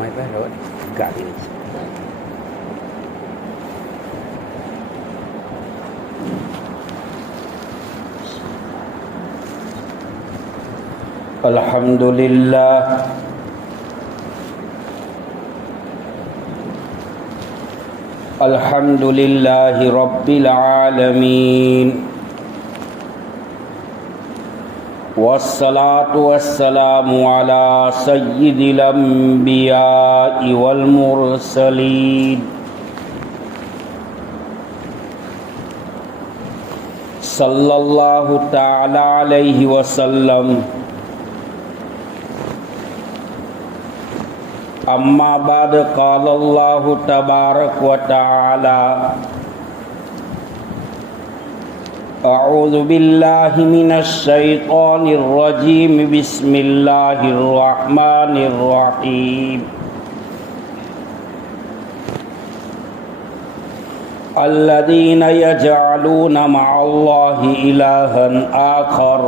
તમારી પાસે ગાડી છે. الحمدللہ الحمدللہ رب العالمین والصلاة والسلام علی سید الانبیاء والمرسلین صلی اللہ تعالی علیہ وسلم. اما بعد قال اللہ تبارک و تعالی اعوذ باللہ من الشیطان الرجیم بسم اللہ الرحمن الرحیم. الذین یجعلون مع اللہ الہا آخر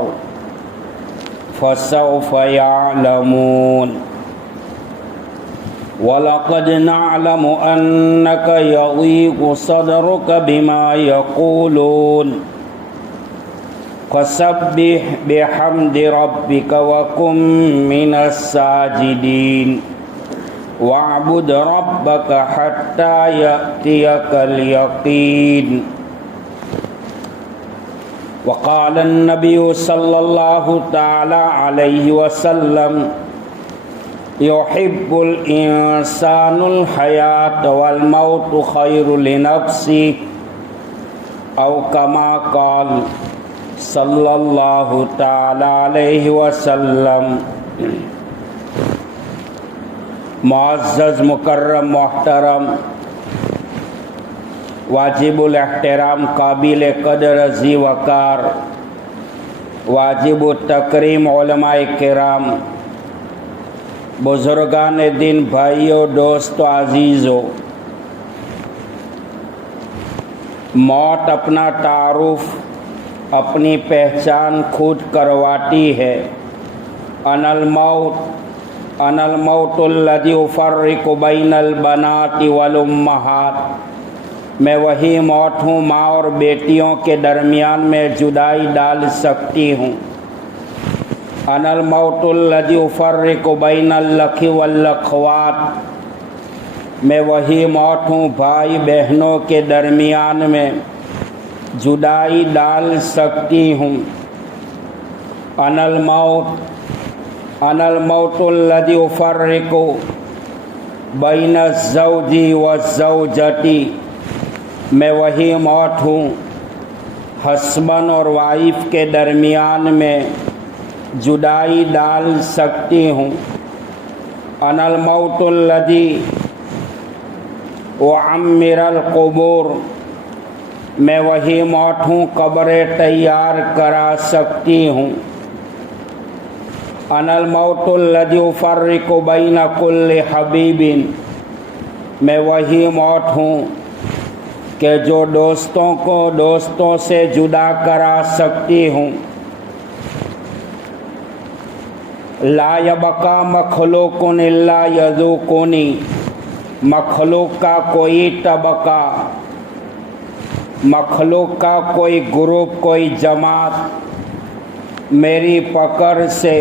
فسوف یعلمون. وَلَقَدْ نَعْلَمُ أَنَّكَ يَضِيقُ صَدْرُكَ بِمَا يَقُولُونَ فَسَبِّحْ بِحَمْدِ رَبِّكَ وَكُن مِّنَ السَّاجِدِينَ وَاعْبُدْ رَبَّكَ حَتَّى يَأْتِيَكَ الْيَقِينُ. وقال النبي صلى الله تعالى عليه وسلم يحب الإنسان الحياة والموت خير لنفسه أو كما قال صلى الله تعالى عليه وسلم. معزز مکرم محترم واجب الاحترام قابل قدر ذی وقار واجب التکریم علماء کرام بزرگان دین بھائیوں دوستوں عزیزوں، موت اپنا تعارف اپنی پہچان خود کرواتی ہے. انا الموت الذی افرق بین البنات والامہات. میں وہی موت ہوں ماں اور بیٹیوں کے درمیان میں جدائی ڈال سکتی ہوں. انا الموت الذی افرق بین الاخ والاخوات. میں وہی موت ہوں بھائی بہنوں کے درمیان میں جدائی ڈال سکتی ہوں. انا الموت الذی افرق بین الزوج والزوجۃ. میں وہی موت ہوں ہسبینڈ اور وائف کے درمیان میں جدائی ڈال سکتی ہوں. انا الموت الذی اعمر القبور. میں وہی موت ہوں قبریں تیار کرا سکتی ہوں. انا الموت الذی افرق بین کل حبیب. میں وہی موت ہوں کہ جو دوستوں کو دوستوں سے جدا کرا سکتی ہوں. لا یبقا مخلوق الا یذوقنی. مخلوق کا کوئی طبقہ، مخلوق کا کوئی گروپ، کوئی جماعت میری پکڑ سے،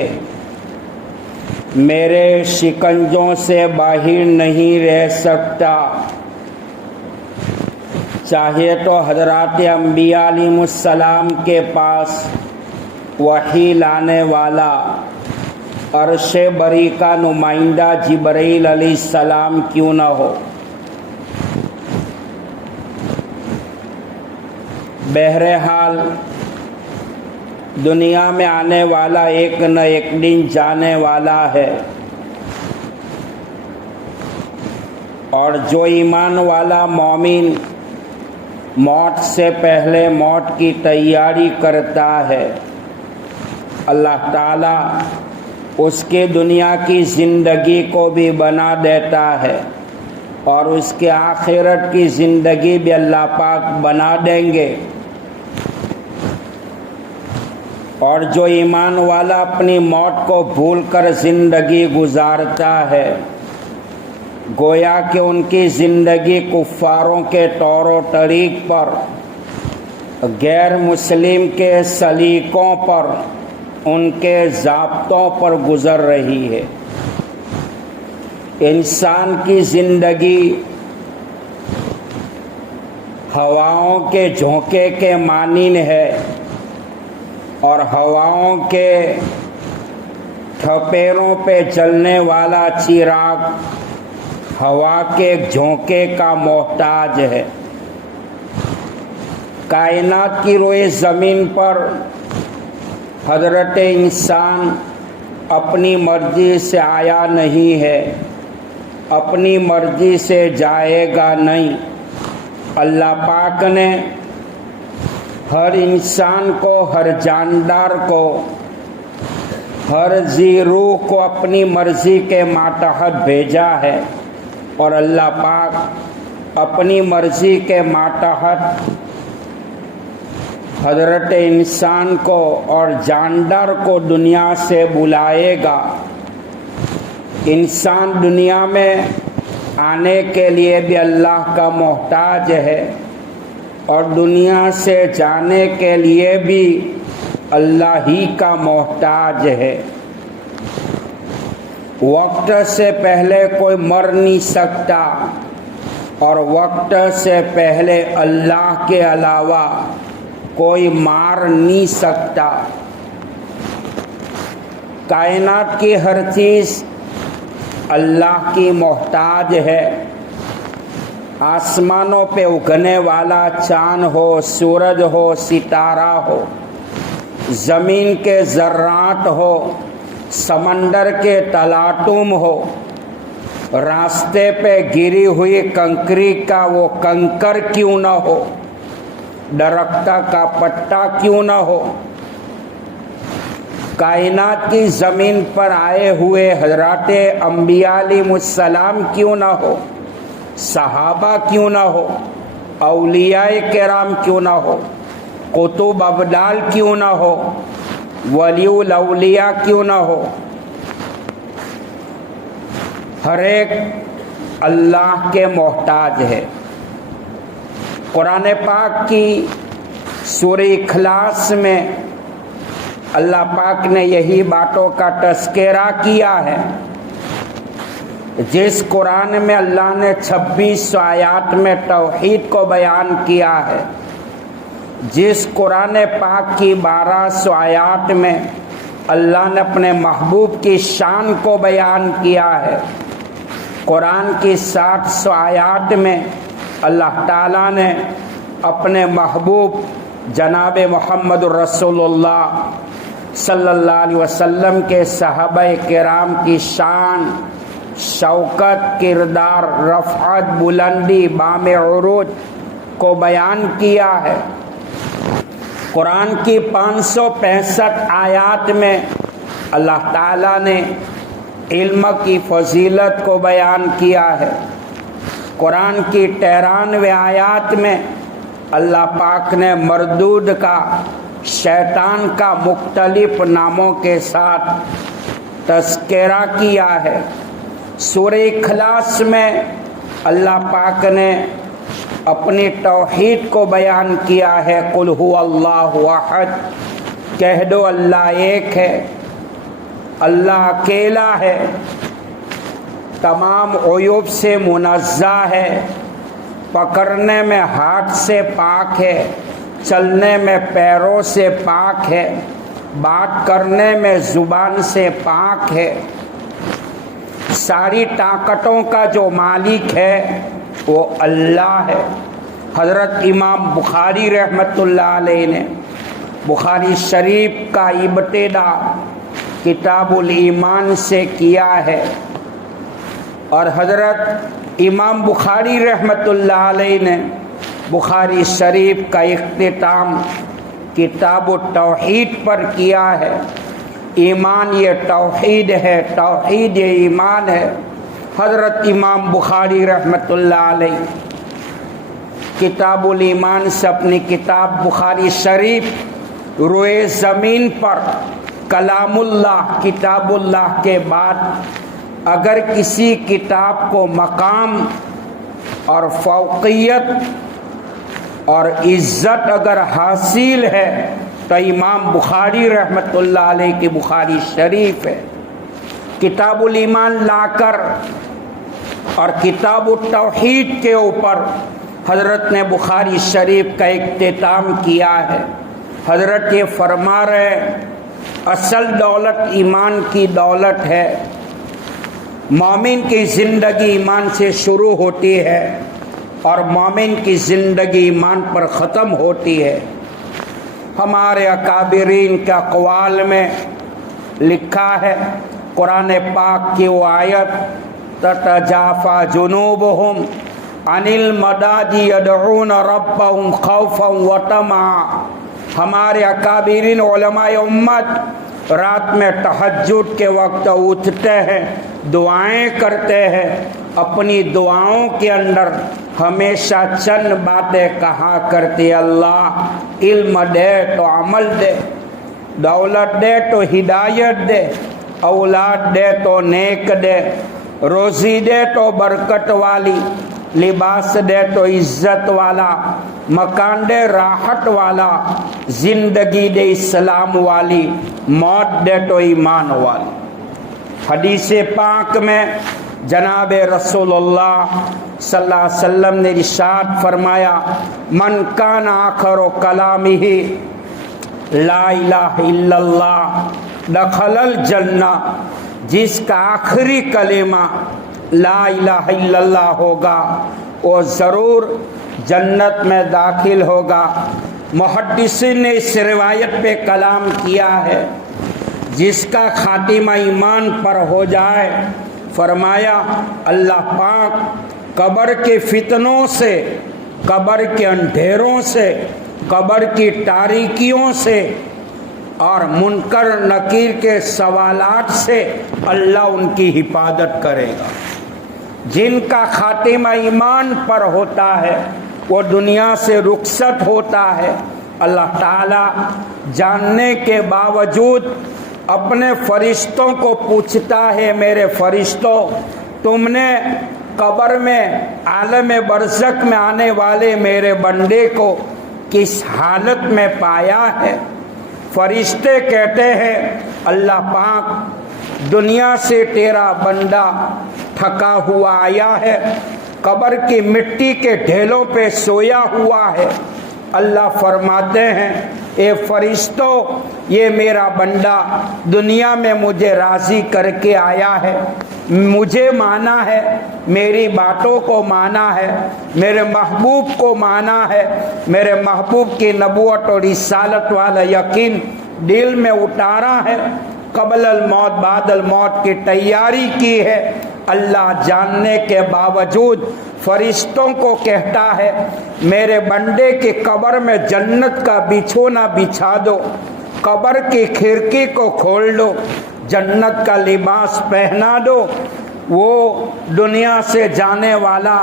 میرے شکنجوں سے باہر نہیں رہ سکتا. چاہے تو حضرات انبیاء علیہ السلام کے پاس وحی لانے والا عرش بری کا نمائندہ جبرائیل علیہ السلام کیوں نہ ہو. بہرحال دنیا میں آنے والا ایک نہ ایک دن جانے والا ہے، اور جو ایمان والا مومن موت سے پہلے موت کی تیاری کرتا ہے، اللہ تعالیٰ اس کے دنیا کی زندگی کو بھی بنا دیتا ہے اور اس کے آخرت کی زندگی بھی اللہ پاک بنا دیں گے. اور جو ایمان والا اپنی موت کو بھول کر زندگی گزارتا ہے گویا کہ ان کی زندگی کفاروں کے طور و طریق پر، غیر مسلم کے سلیقوں پر، ان کے ضابطوں پر گزر رہی ہے۔ انسان کی زندگی ہواؤں کے جھونکے کے مانند ہے، اور ہواؤں کے تھپیروں پہ چلنے والا چراغ ہوا کے ایک جھونکے کا محتاج ہے۔ کائنات کی روئے زمین پر حضرت انسان اپنی مرضی سے آیا نہیں ہے، اپنی مرضی سے جائے گا نہیں۔ اللہ پاک نے ہر انسان کو، ہر جاندار کو، ہر ذی روح کو اپنی مرضی کے ماتحت بھیجا ہے، اور اللہ پاک اپنی مرضی کے ماتحت حضرت انسان کو اور جاندار کو دنیا سے بلائے گا۔ انسان دنیا میں آنے کے لیے بھی اللہ کا محتاج ہے، اور دنیا سے جانے کے لیے بھی اللہ ہی کا محتاج ہے۔ وقت سے پہلے کوئی مر نہیں سکتا، اور وقت سے پہلے اللہ کے علاوہ کوئی مار نہیں سکتا۔ کائنات کی ہر چیز اللہ کی محتاج ہے۔ آسمانوں پہ اگنے والا چاند ہو، سورج ہو، ستارہ ہو، زمین کے ذرات ہو، سمندر کے تلاطم ہو، راستے پہ گری ہوئی کنکری کا وہ کنکر کیوں نہ ہو، درختہ کا پتا کیوں نہ ہو، کائنات کی زمین پر آئے ہوئے حضرات انبیاء علیہ السلام کیوں نہ ہو، صحابہ کیوں نہ ہو، اولیاء کرام کیوں نہ ہو، قطب ابدال کیوں نہ ہو، ولی الاولیاء کیوں نہ ہو، ہر ایک اللہ کے محتاج ہے۔ قرآن پاک کی سورہ اخلاص میں اللہ پاک نے یہی باتوں کا تذکرہ کیا ہے۔ جس قرآن میں اللہ نے 26 آیات میں توحید کو بیان کیا ہے، جس قرآن پاک کی 1200 آیات میں اللہ نے اپنے محبوب کی شان کو بیان کیا ہے، قرآن کی 700 آیات میں اللہ تعالیٰ نے اپنے محبوب جناب محمد رسول اللہ صلی اللہ علیہ وسلم کے صحابہ کرام کی شان، شوکت، کردار، رفعت، بلندی، بام عروج کو بیان کیا ہے۔ قرآن کی 565 آیات میں اللہ تعالیٰ نے علم کی فضیلت کو بیان کیا ہے۔ قرآن کی 93 آیات میں اللہ پاک نے مردود کا، شیطان کا مختلف ناموں کے ساتھ تذکرہ کیا ہے۔ سورہ اخلاص میں اللہ پاک نے اپنی توحید کو بیان کیا ہے، قل هو اللہ احد، کہہ دو اللہ ایک ہے، اللہ اکیلا ہے، تمام عیوب سے منزہ ہے، پکڑنے میں ہاتھ سے پاک ہے، چلنے میں پیروں سے پاک ہے، بات کرنے میں زبان سے پاک ہے، ساری طاقتوں کا جو مالک ہے وہ اللہ ہے۔ حضرت امام بخاری رحمۃ اللہ علیہ نے بخاری شریف کا ابتدا کتاب الایمان سے کیا ہے، اور حضرت امام بخاری رحمۃ اللہ علیہ نے بخاری شریف کا اختتام کتاب التوحید پر کیا ہے۔ ایمان یہ توحید ہے، توحید یہ ایمان ہے۔ حضرت امام بخاری رحمۃ اللہ علیہ کتاب الایمان سے اپنی کتاب بخاری شریف روئے زمین پر کلام اللہ، کتاب اللہ کے بعد اگر کسی کتاب کو مقام اور فوقیت اور عزت اگر حاصل ہے تو امام بخاری رحمۃ اللہ علیہ کی بخاری شریف ہے۔ کتاب الایمان لا کر اور کتاب التوحید کے اوپر حضرت نے بخاری شریف کا اختتام کیا ہے۔ حضرت یہ فرما رہے اصل دولت ایمان کی دولت ہے۔ مومن کی زندگی ایمان سے شروع ہوتی ہے اور مومن کی زندگی ایمان پر ختم ہوتی ہے۔ ہمارے اکابرین کے اقوال میں لکھا ہے، قرآن پاک کی وہ آیت تتجافا جنوبہم عن المضاجع یدعون ربہم خوفا وطمعا۔ ہمارے اکابرین علماء امت رات میں تہجد کے وقت اٹھتے ہیں، دعائیں کرتے ہیں، اپنی دعاؤں کے اندر ہمیشہ چند باتیں کہا کرتے، اللہ علم دے تو عمل دے، دولت دے تو ہدایت دے، اولاد دے تو نیک دے، روزی دے تو برکت والی، لباس دے تو عزت والا، مکان دے راحت والا، زندگی دے اسلام والی، موت دے تو ایمان والی۔ حدیث پاک میں جناب رسول اللہ صلی اللہ علیہ وسلم نے ارشاد فرمایا، من کان آخر کلامہ لا الہ الا اللہ دخل الجنہ، جس کا آخری کلمہ لا الہ الا اللہ ہوگا وہ ضرور جنت میں داخل ہوگا۔ محدثین نے اس روایت پہ کلام کیا ہے، جس کا خاتمہ ایمان پر ہو جائے، فرمایا اللہ پاک قبر کے فتنوں سے، قبر کے اندھیروں سے، قبر کی تاریکیوں سے اور منکر نکیر کے سوالات سے اللہ ان کی حفاظت کرے گا۔ جن کا خاتمہ ایمان پر ہوتا ہے وہ دنیا سے رخصت ہوتا ہے، اللہ تعالی جاننے کے باوجود اپنے فرشتوں کو پوچھتا ہے، میرے فرشتوں تم نے قبر میں عالم برزخ میں آنے والے میرے بندے کو کس حالت میں پایا ہے؟ فرشتے کہتے ہیں اللہ پاک دنیا سے تیرا بندہ تھکا ہوا آیا ہے، قبر کی مٹی کے ڈھیلوں پہ سویا ہوا ہے۔ اللہ فرماتے ہیں اے فرشتوں یہ میرا بندہ دنیا میں مجھے راضی کر کے آیا ہے، مجھے مانا ہے، میری باتوں کو مانا ہے، میرے محبوب کو مانا ہے، میرے محبوب کی نبوت اور رسالت والا یقین دل میں اتارا ہے، قبل الموت بعد الموت کی تیاری کی ہے۔ اللہ جاننے کے باوجود فرشتوں کو کہتا ہے میرے بندے کی قبر میں جنت کا بچھونا بچھا دو، قبر کی کھڑکی کو کھول دو، جنت کا لباس پہنا دو۔ وہ دنیا سے جانے والا،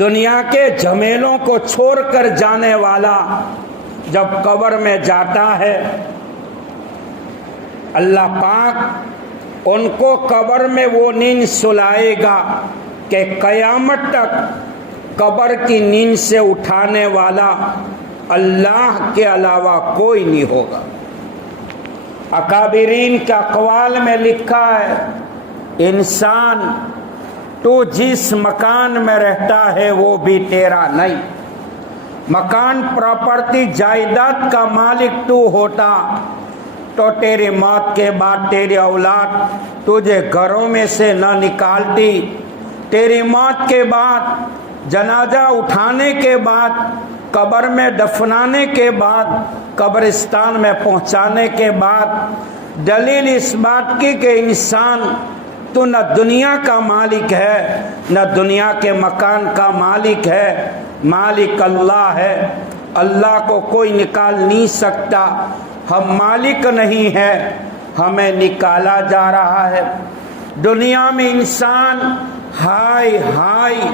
دنیا کے جھمیلوں کو چھوڑ کر جانے والا جب قبر میں جاتا ہے، اللہ پاک ان کو قبر میں وہ نیند سلائے گا کہ قیامت تک قبر کی نیند سے اٹھانے والا اللہ کے علاوہ کوئی نہیں ہوگا۔ اکابرین کے اقوال میں لکھا ہے انسان تو جس مکان میں رہتا ہے وہ بھی تیرا نہیں، مکان پراپرٹی جائیداد کا مالک تو ہوتا تو تیری موت کے بعد تیری اولاد تجھے گھروں میں سے نہ نکالتی، تیری موت کے بعد جنازہ اٹھانے کے بعد قبر میں دفنانے کے بعد قبرستان میں پہنچانے کے بعد دلیل اس بات کی کہ انسان تو نہ دنیا کا مالک ہے نہ دنیا کے مکان کا مالک ہے، مالک اللہ ہے، اللہ کو کوئی نکال نہیں سکتا، ہم مالک نہیں ہیں، ہمیں نکالا جا رہا ہے۔ دنیا میں انسان ہائے ہائے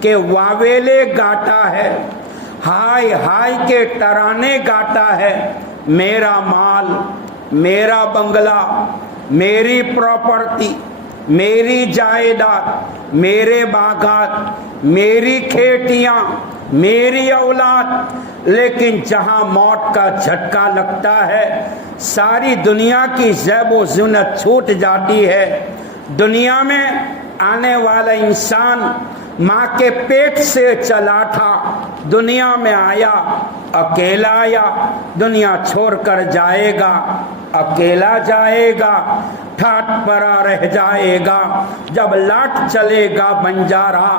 کے واویلے گاتا ہے، ہائے ہائے کے ترانے گاتا ہے، میرا مال، میرا بنگلہ، میری پراپرٹی، میری جائیداد، میرے باغات، میری کھیتیاں، میری اولاد، لیکن جہاں موت کا جھٹکا لگتا ہے ساری دنیا کی زیب و زینت چھوٹ جاتی ہے۔ دنیا میں آنے والا انسان ماں کے پیٹ سے چلا تھا، دنیا میں آیا اکیلا آیا، دنیا چھوڑ کر جائے گا اکیلا جائے گا، ٹھاٹ پرا رہ جائے گا جب لاٹ چلے گا بنجارا۔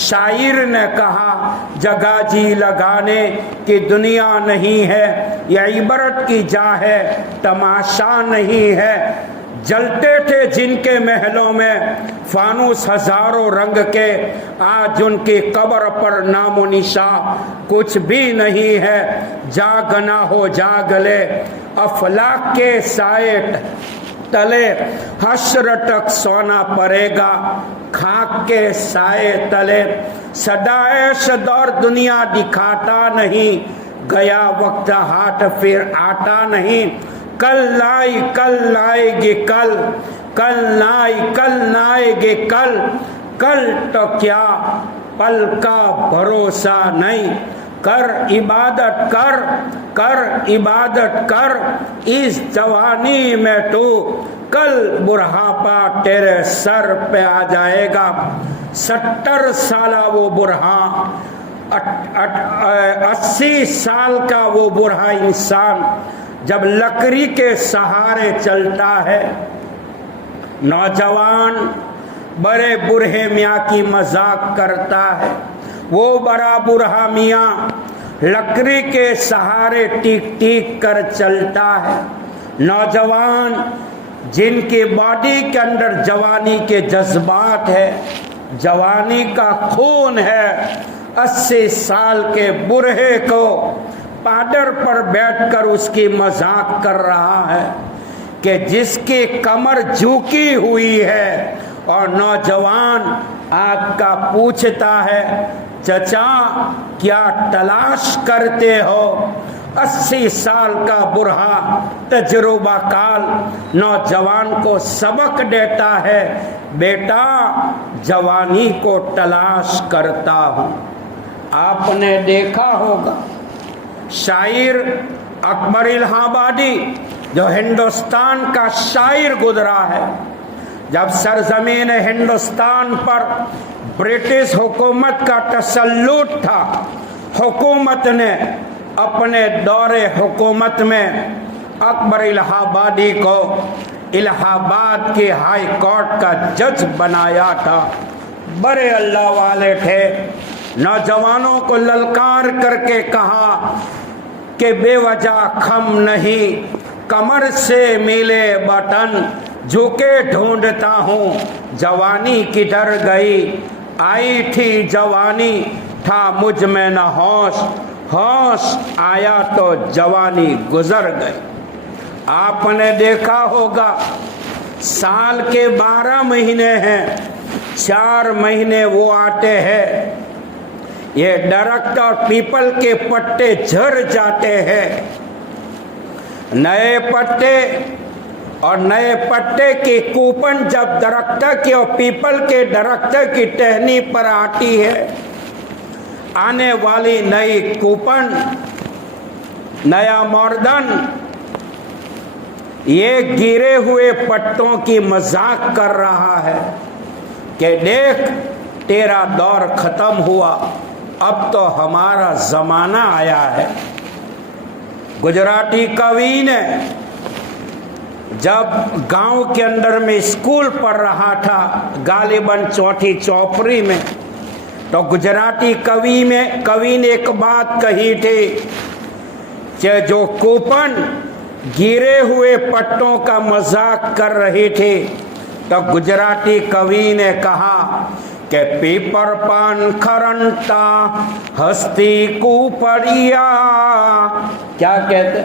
شاعر نے کہا جگہ جی لگانے کی دنیا نہیں ہے، یہ عبرت کی جا ہے تماشا نہیں ہے۔ جلتے تھے جن کے محلوں میں فانوس ہزاروں رنگ کے، آج ان کی قبر پر نام و نشاں کچھ بھی نہیں ہے۔ جاگنا ہو جاگ لے افلاک کے سائے تلے، حشر تک سونا پڑے گا خاک کے سائے تلے۔ سدا عیش دور دنیا دکھاتا نہیں، گیا وقت ہاتھ پھر آتا نہیں۔ کل آئے گی کل، کل آئے گی کل، کل تو کیا پل کا بھروسہ نہیں۔ کر عبادت کر عبادت کر اس جوانی میں تو، کل بڑھاپا تیرے سر پہ آ جائے گا۔ 70 سالہ وہ بوڑھا، 80 سال کا وہ بوڑھا انسان جب لکڑی کے سہارے چلتا ہے، نوجوان بڑے بوڑھے میاں کی مذاق کرتا ہے، وہ بڑا بوڑھا میاں لکڑی کے سہارے ٹیک ٹیک کر چلتا ہے۔ نوجوان جن کی باڈی کے اندر جوانی کے جذبات ہے، جوانی کا خون ہے، 80 سال کے بوڑھے کو پادر پر بیٹھ کر اس کی مذاق کر رہا ہے کہ جس کی کمر جھکی ہوئی ہے، اور نوجوان آج کا پوچھتا ہے چچا کیا تلاش کرتے ہو؟ 80 سال کا بوڑھا تجربہ کار نوجوان کو سبق دیتا ہے، بیٹا جوانی کو تلاش کرتا ہوں۔ آپ نے دیکھا ہوگا شاعر اکبر الہ آبادی جو ہندوستان کا شاعر گزرا ہے، جب سرزمین ہندوستان پر برٹش حکومت کا تسلط تھا، حکومت نے اپنے دور حکومت میں اکبر الہ آبادی کو الہ آباد کی ہائی کورٹ کا جج بنایا تھا۔ بڑے اللہ والے تھے، نوجوانوں کو للکار کر کے کہا کہ بے وجہ خم نہیں، کمر سے ملے بٹن جھکے ڈھونڈتا ہوں، جوانی کدھر گئی؟ آئی تھی جوانی تھا مجھ میں نہ ہوش، ہوش آیا تو جوانی گزر گئی۔ آپ نے دیکھا ہوگا سال کے 12 مہینے ہیں، 4 مہینے وہ آتے ہیں یہ درخت اور پیپل کے پتے جھڑ جاتے ہیں، نئے پتے اور نئے پتے کی کوپن جب درخت کی اور پیپل کے درخت کی ٹہنی پر آتی ہے، آنے والی نئی کوپن، نیا موردن یہ گرے ہوئے پتوں کی مذاق کر رہا ہے کہ دیکھ تیرا دور ختم ہوا، اب تو ہمارا زمانہ آیا ہے۔ گجراتی کوی نے جب گاؤں کے اندر میں اسکول پڑھ رہا تھا، غالباً چوتھی چوپڑی میں، تو گجراتی کوی نے ایک بات کہی تھی کہ جو کوپن گرے ہوئے پتوں کا مذاق کر رہی تھی، تو گجراتی کوی نے کہا کہ پیپر پان کھرنتا ہستی کو پڑیا۔ کیا کہتے؟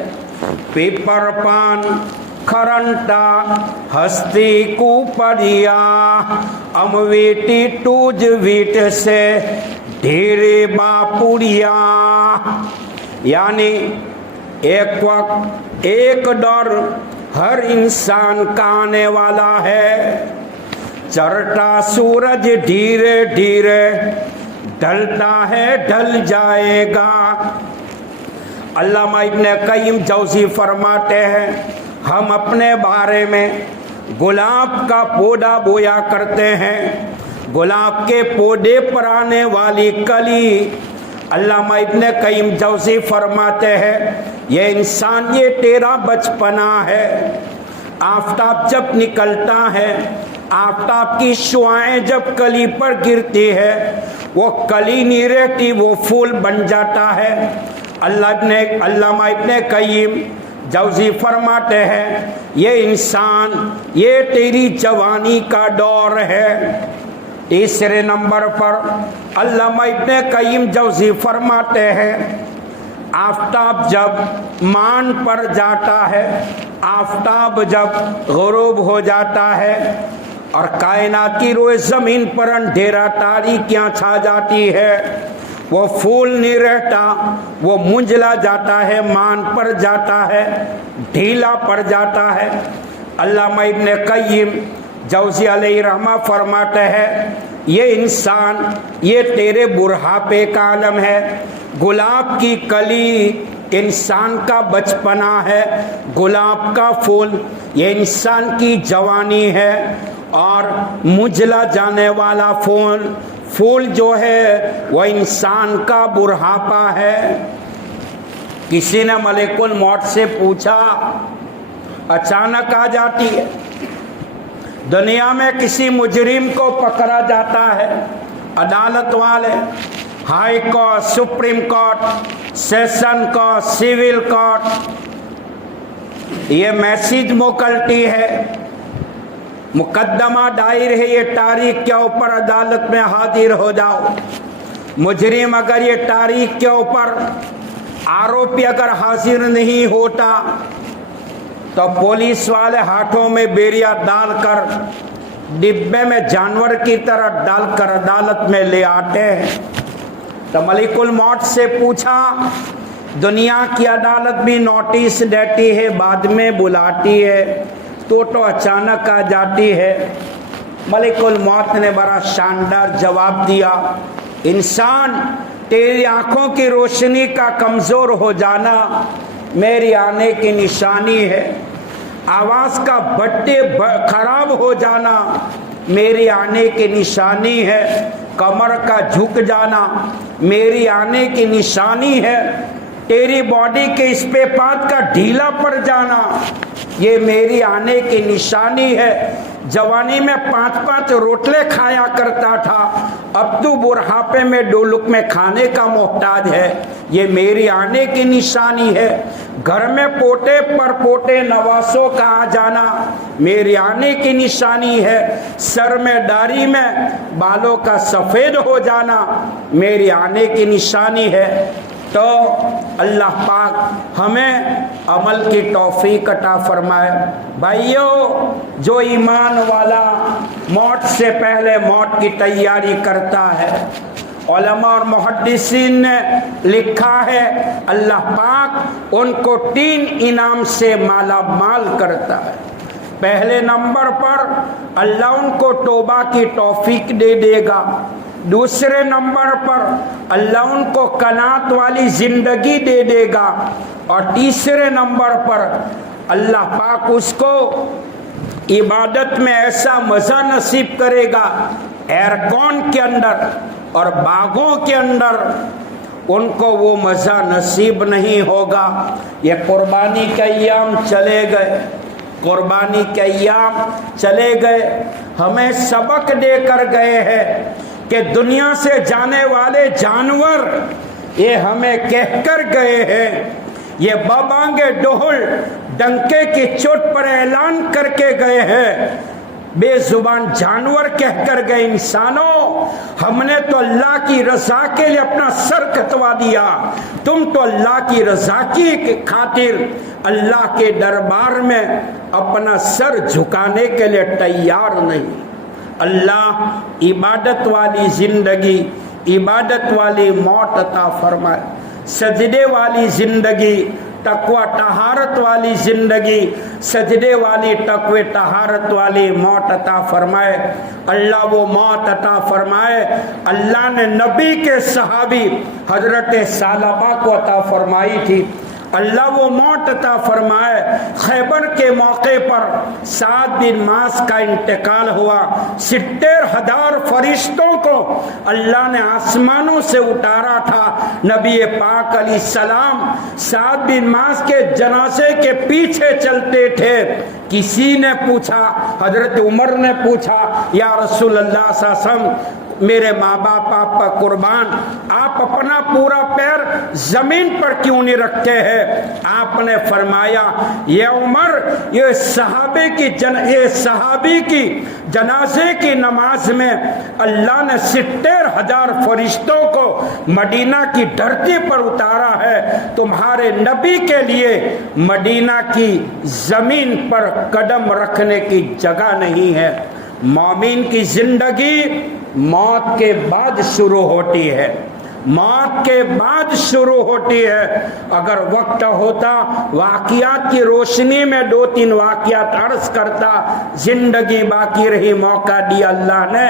پیپر پان کھرنتا ہستی کو پڑیا، امویٹی ٹوج ویٹ سے ڈھیرے باپوریا۔ یعنی ایک وقت ایک دور ہر انسان کا آنے والا ہے، چڑھتا سورج دھیرے دھیرے ڈھلتا ہے ڈھل جائے گا۔ علامہ ابن قیم جوزی فرماتے ہیں ہم اپنے بارے میں گلاب کا پودا بویا کرتے ہیں، گلاب کے پودے پر آنے والی کلی، علامہ ابن قیم جوزی فرماتے ہیں یہ انسان یہ تیرا بچپنا ہے۔ آفتاب جب نکلتا ہے، آفتاب کی شعاعیں جب کلی پر گرتی ہے، وہ کلی نہیں رہتی، وہ پھول بن جاتا ہے۔ علامہ ابن قیم جوزی فرماتے ہیں یہ انسان یہ تیری جوانی کا دور ہے۔ تیسرے نمبر پر علامہ ابن قیم جوزی فرماتے ہیں آفتاب جب مان پر جاتا ہے، آفتاب جب غروب ہو جاتا ہے اور کائنات کی روئے زمین پر اندھیرا تاریکیاں چھا جاتی ہے، وہ پھول نہیں رہتا، وہ منجلا جاتا ہے، مان پر جاتا ہے، ڈھیلا پڑ جاتا ہے۔ علامہ ابن قیم جوزی علیہ رحمہ فرماتے ہیں یہ انسان یہ تیرے بڑھاپے کا عالم ہے، گلاب کی کلی انسان کا بچپنا ہے، گلاب کا پھول یہ انسان کی جوانی ہے، اور مجلا جانے والا پھول جو ہے وہ انسان کا بڑھاپا ہے۔ کسی نے ملک الموت سے پوچھا، اچانک آ جاتی ہے، دنیا میں کسی مجرم کو پکڑا جاتا ہے، عدالت والے high court, supreme court, session court, civil court یہ میسیج موکلتی ہے، مقدمہ دائر ہے یہ تاریخ کے اوپر عدالت میں حاضر ہو جاؤ۔ مجرم اگر یہ تاریخ کے اوپر آروپی اگر حاضر نہیں ہوتا تو پولیس والے ہاتھوں میں بیڑیا ڈال کر ڈبے میں جانور کی طرح ڈال کر عدالت میں لے آتے ہیں۔ تو ملک الموت سے پوچھا، دنیا کی عدالت بھی نوٹس دیتی ہے، بعد میں بلاتی ہے، تو اچانک آ جاتی ہے۔ ملک الموت نے بڑا شاندار جواب دیا، انسان تیری آنکھوں کی روشنی کا کمزور ہو جانا میری آنے کی نشانی ہے، آواز کا بٹے خراب ہو جانا میری آنے کی نشانی ہے، کمر کا جھک جانا میری آنے کی نشانی ہے، تیری باڈی کے اس پہ پات کا ڈھیلا پڑ جانا یہ میری آنے کی نشانی ہے۔ جوانی میں 5 روٹلے کھایا کرتا تھا، اب تو بڑھاپے میں 2 لقمے کھانے کا محتاج ہے، یہ میری آنے کی نشانی ہے۔ گھر میں پوتے پر پوتے نواسوں کا آ جانا میری آنے کی نشانی ہے، سر میں داڑھی میں بالوں کا سفید ہو جانا میری آنے کی نشانی ہے۔ تو اللہ پاک ہمیں عمل کی توفیق عطا فرمائے۔ بھائیو، جو ایمان والا موت سے پہلے موت کی تیاری کرتا ہے، علماء اور محدثین نے لکھا ہے اللہ پاک ان کو 3 انعام سے مالا مال کرتا ہے۔ پہلے نمبر پر اللہ ان کو توبہ کی توفیق دے دے گا، دوسرے نمبر پر اللہ ان کو قناعت والی زندگی دے دے گا، اور تیسرے نمبر پر اللہ پاک اس کو عبادت میں ایسا مزہ نصیب کرے گا، ایئرکون کے اندر اور باغوں کے اندر ان کو وہ مزہ نصیب نہیں ہوگا۔ یہ قربانی کے ایام چلے گئے، قربانی کے ایام چلے گئے، ہمیں سبق دے کر گئے ہیں کہ دنیا سے جانے والے جانور یہ ہمیں کہہ کر گئے ہیں، یہ بابانگے ڈہل ڈنکے کی چوٹ پر اعلان کر کے گئے ہیں، بے زبان جانور کہہ کر گئے انسانوں ہم نے تو اللہ کی رضا کے لیے اپنا سر کٹوا دیا، تم تو اللہ کی رضا کی خاطر اللہ کے دربار میں اپنا سر جھکانے کے لیے تیار نہیں۔ اللہ عبادت والی زندگی، عبادت والی موت عطا فرمائے، سجدے والی زندگی تقوی طہارت والی زندگی، سجدے والی تقوی طہارت والی موت عطا فرمائے۔ اللہ وہ موت عطا فرمائے اللہ نے نبی کے صحابی حضرت ثعلبہ کو عطا فرمائی تھی۔ اللہ وہ موت عطا فرمائے خیبر کے موقع پر سعد بن معاذ کا انتقال ہوا، 70,000 فرشتوں کو اللہ نے آسمانوں سے اتارا تھا۔ نبی پاک علیہ السلام سعد بن معاذ کے جنازے کے پیچھے چلتے تھے۔ کسی نے پوچھا، حضرت عمر نے پوچھا، یا رسول اللہ صلی اللہ علیہ وسلم میرے ماں باپ آپ پر قربان، آپ اپنا پورا پیر زمین پر کیوں نہیں رکھتے ہیں؟ آپ نے فرمایا، یہ عمر، یہ صحابی کی جنازے کی نماز میں اللہ نے 70,000 فرشتوں کو مدینہ کی دھرتی پر اتارا ہے، تمہارے نبی کے لیے مدینہ کی زمین پر قدم رکھنے کی جگہ نہیں ہے۔ مومن کی زندگی موت کے بعد شروع ہوتی ہے، موت کے بعد شروع ہوتی ہے۔ اگر وقت ہوتا واقعات کی روشنی میں 2-3 واقعات عرض کرتا، زندگی باقی رہی، موقع دیا اللہ نے،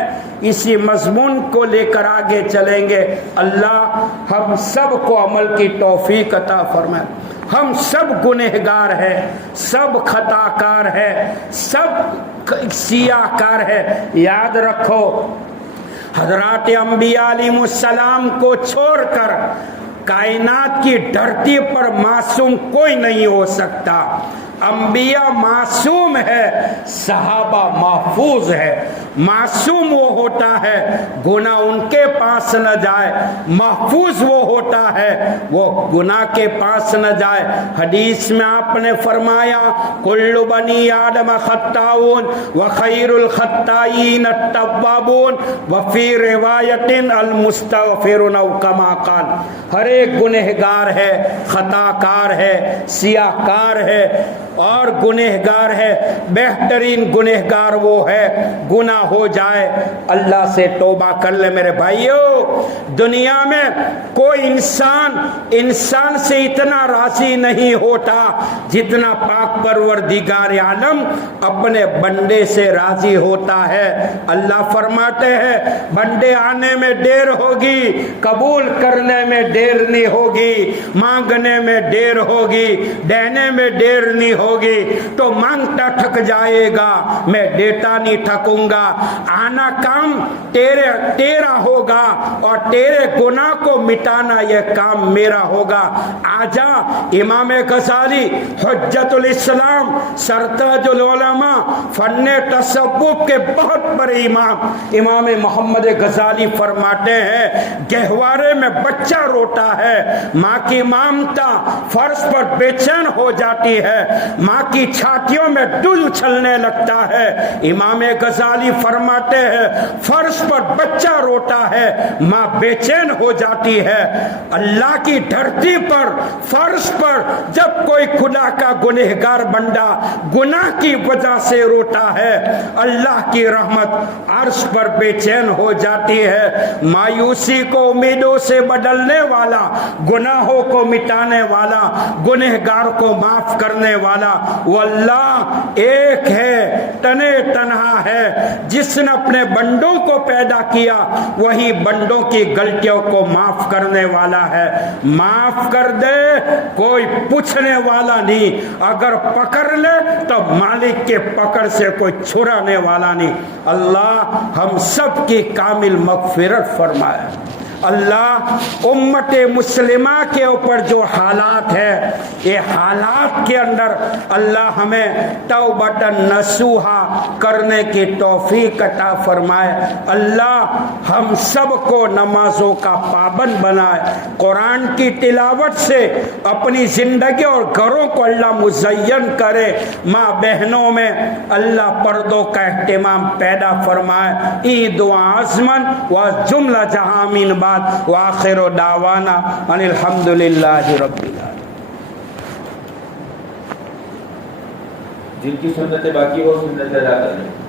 اسی مضمون کو لے کر آگے چلیں گے۔ اللہ ہم سب کو عمل کی توفیق عطا فرمائے۔ ہم سب گنہگار ہیں، سب خطا کار ہیں، سب سیاہ کار ہے۔ یاد رکھو، حضرات انبیاء علیہ السلام کو چھوڑ کر کائنات کی دھرتی پر معصوم کوئی نہیں ہو سکتا۔ انبیاء معصوم ہے، صحابہ محفوظ ہے۔ معصوم وہ ہوتا ہے گناہ ان کے پاس نہ جائے، محفوظ وہ ہوتا ہے وہ گناہ کے پاس نہ جائے۔ حدیث میں آپ نے فرمایا، کل بنی آدم خطاؤن وخیر الخطائین التوابون وفی روایت المستغفرون او کما قال، ہر ایک گنہگار ہے، خطا کار ہے، سیاہ کار ہے اور گنہگار ہے۔ بہترین گنہگار وہ ہے گناہ ہو جائے اللہ سے توبہ کر لے۔ میرے بھائیو، دنیا میں کوئی انسان سے اتنا راضی نہیں ہوتا جتنا پاک پروردگار عالم اپنے بندے سے راضی ہوتا ہے۔ اللہ فرماتے ہیں، بندے آنے میں دیر ہوگی، قبول کرنے میں دیر نہیں ہوگی، مانگنے میں دیر ہوگی، دینے میں دیر نہیں ہوگی، تو مانگتا تھک جائے گا، میں دیتا نہیں تھکوں گا۔ آنا کام تیرا ہوگا اور تیرے گناہ کو مٹانا یہ کام میرا ہوگا۔ آجا امام غزالی حجت الاسلام، سرتاج العلماء، فن تصوف کے بہت بڑے امام محمد غزالی فرماتے ہیں، گہوارے میں بچہ روتا ہے، ماں کی مامتا فرش پر بے چین ہو جاتی ہے، ماں کی چھاتیوں میں دل اچھلنے لگتا ہے۔ امام غزالی فرماتے ہیں، فرش پر بچہ روتا ہے، ماں بے چین ہو جاتی ہے۔ اللہ کی دھرتی پر فرش پر جب کوئی خدا کا گنہگار بندہ گناہ کی وجہ سے روتا ہے، اللہ کی رحمت عرش پر بے چین ہو جاتی ہے۔ مایوسی کو امیدوں سے بدلنے والا، گناہوں کو مٹانے والا، گنہگار کو معاف کرنے والا وہ اللہ ایک ہے، تنے تنہا ہے۔ جس نے اپنے بندوں کو پیدا کیا وہی بندوں کی غلطیوں کو معاف کرنے والا ہے۔ معاف کر دے، کوئی پوچھنے والا نہیں، اگر پکڑ لے تو مالک کے پکڑ سے کوئی چھڑانے والا نہیں۔ اللہ ہم سب کی کامل مغفرت فرمائے۔ اللہ امت مسلمہ کے اوپر جو حالات ہے، یہ حالات کے اندر اللہ ہمیں توبۃ نصوحا کرنے کی توفیق عطا فرمائے۔ اللہ ہم سب کو نمازوں کا پابند بنائے، قرآن کی تلاوت سے اپنی زندگی اور گھروں کو اللہ مزین کرے، ماں بہنوں میں اللہ پردوں کا اہتمام پیدا فرمائے۔ این دعا عظمن و جملہ جہامین بعد وآخر دعوانا ان الحمدللہ رب العالمین۔ جن کی سنتیں باقی وہ سنتیں ادا کریں۔